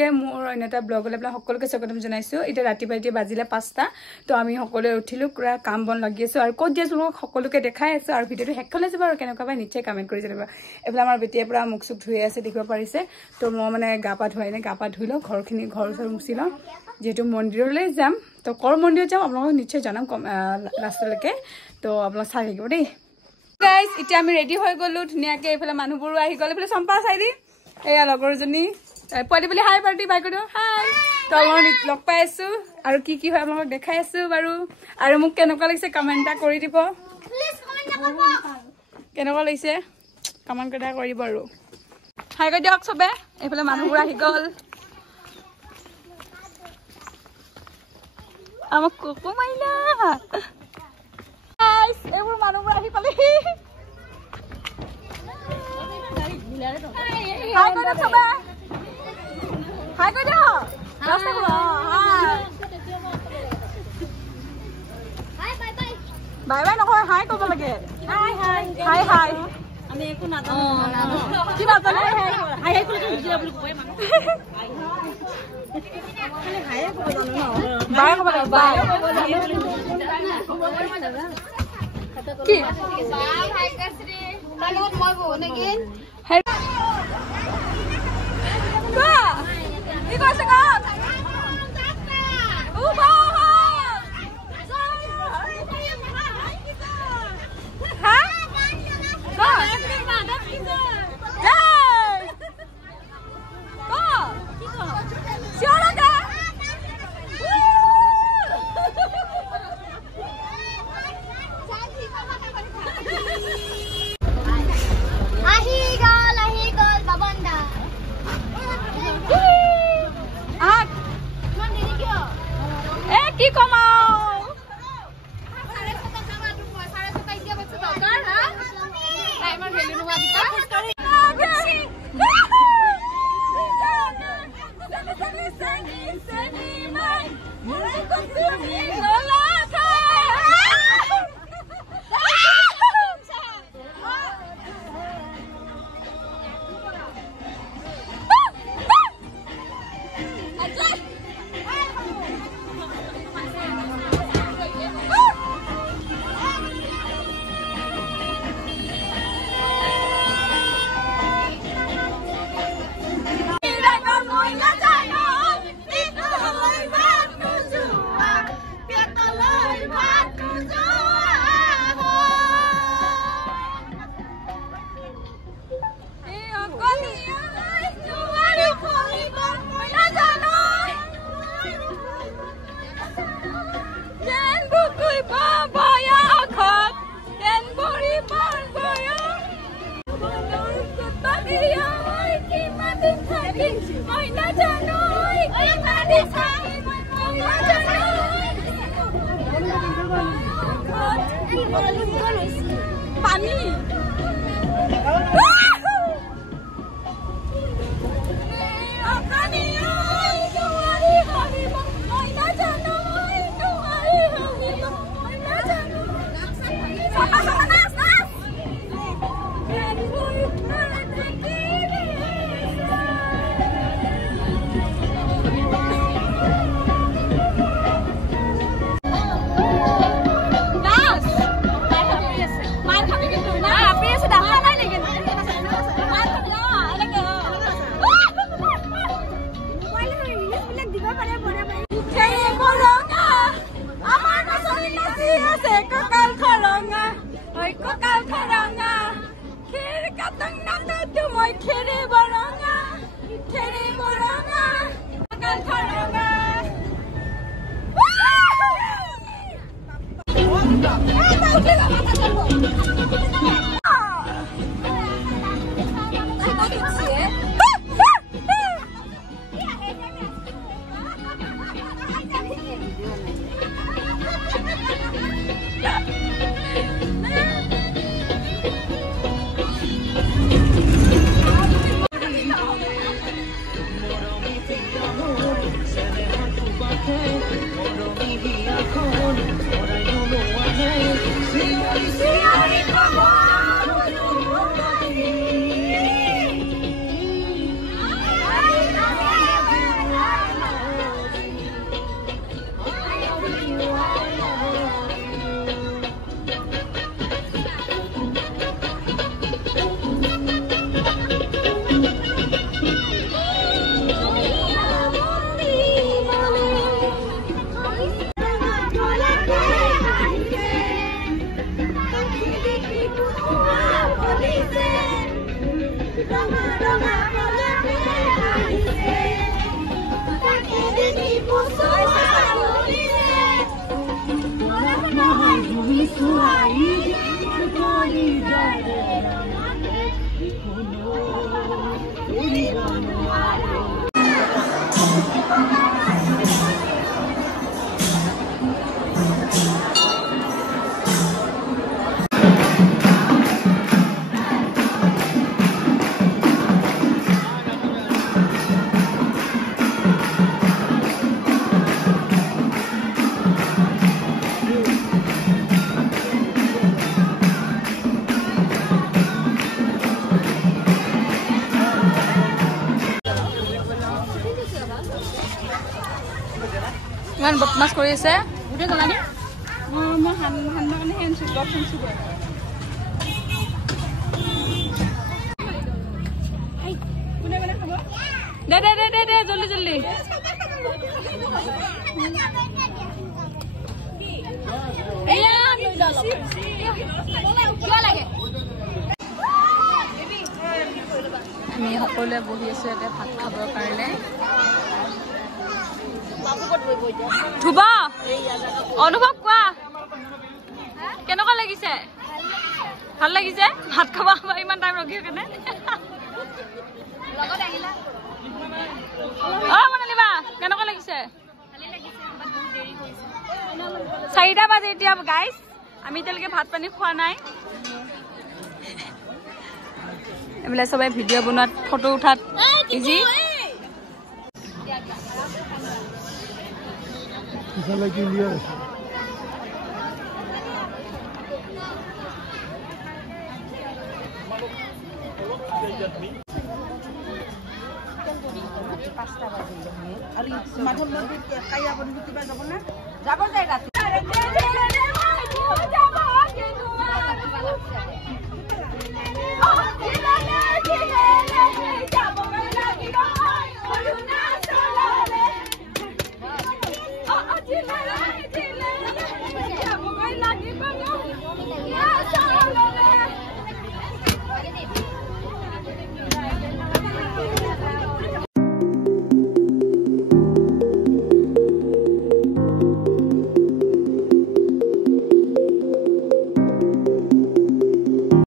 নতুনকৈ মোৰ অন্য এটা ব্লগলৈ আপোনাক সকলোকে স্বাগতম জনাইছোঁ এতিয়া ৰাতিপুৱা এতিয়া বাজিলে 5টা তো আমি সকলোৱে উঠিলোঁ পুৰা কাম বন লাগি আছোঁ আৰু ক'ত দিছোঁ মোক সকলোকে দেখাই আছোঁ আৰু ভিডিঅ'টো শেষলৈ যাব আৰু কেনেকুৱা পাই নিশ্চয় কমেণ্ট কৰি জনাব এইফালে আমাৰ বেটিয়ে পুৰা মুখ চুখ ধুই আছে দেখিব পাৰিছে তো মই মানে গা পা ধুৱাই নাই গা পা ধুই লওঁ ঘৰখিনি ঘৰ চৰ মুচি লওঁ যেহেতু মন্দিৰলৈ যাম তো কৰ মন্দিৰত যাম আপোনালোকক নিশ্চয় জনাম লাষ্টলৈকে তো আপোনালোক চাই থাকিব দেই গাইজ এতিয়া আমি ৰেডি হৈ গ'লোঁ ধুনীয়াকৈ এইফালে মানুহবোৰো আহি গ'ল এইফালে চম্পা চাইৰি এয়া লগৰজনী পোৱালি বুলি হাই পাৰ্টি বাই কৰি দিওঁ হাই তো আপোনালোক লগ পাই আছোঁ আৰু কি কি হয় আপোনালোকক দেখাই আছোঁ বাৰু আৰু মোক কেনেকুৱা লাগিছে কমেণ্ট এটা কৰি দিব কেনেকুৱা লাগিছে কমেণ্ট এটা কৰি দিব আৰু হাই কৰি দিয়ক চবে এইফালে মানুহবোৰ আহি গ'ল আমাক কুকু মাইনা এইবোৰ মানুহবোৰ আহি পালেহি হাই কৰি দিয়ক চবে হাই কৰি দিয়ক বাই বাই নকয় হাই ক'ব লাগে হাই হাই হাই হাই আমি একো নাজানো কি নাজানো হাই হাই ক'লে বুজি আপুনি কয় মানুহ হাই ক'ব জানো ন বাই ক'ব লাগে বাই কি বাই হাই কাশ্ৰী তালত মই বহনে গিন হাই বা কি কৈছে গাত ও বা পানী See মাছ কৰি আছে গোটেই গলা নি মই হানমাৰ কাৰণে হেনছো গপ শুনছো কোনে কোনে খাব দে দে দে দে দে জলদি জলদি এয়া লৈ ল কিয় লাগে আমি সকলোৱে বহি আছো ইয়াতে ভাত খাবৰ কাৰণে ধুব অনুভৱ কোৱা কেনেকুৱা লাগিছে ভাল লাগিছে ভাত খাব ইমান টাইম ৰখি কেনে বনালিবা কেনেকুৱা লাগিছে 4টা বাজে এতিয়া গাইজ আমি এতিয়ালৈকে ভাত পানী খোৱা নাই এইবিলাক সবাই ভিডিঅ' বনোৱাত ফটো উঠাত ইজি মাধৱ মন্দিৰ কাইয়া বন্ধু কিবা যাব না যাব যায় ৰাতি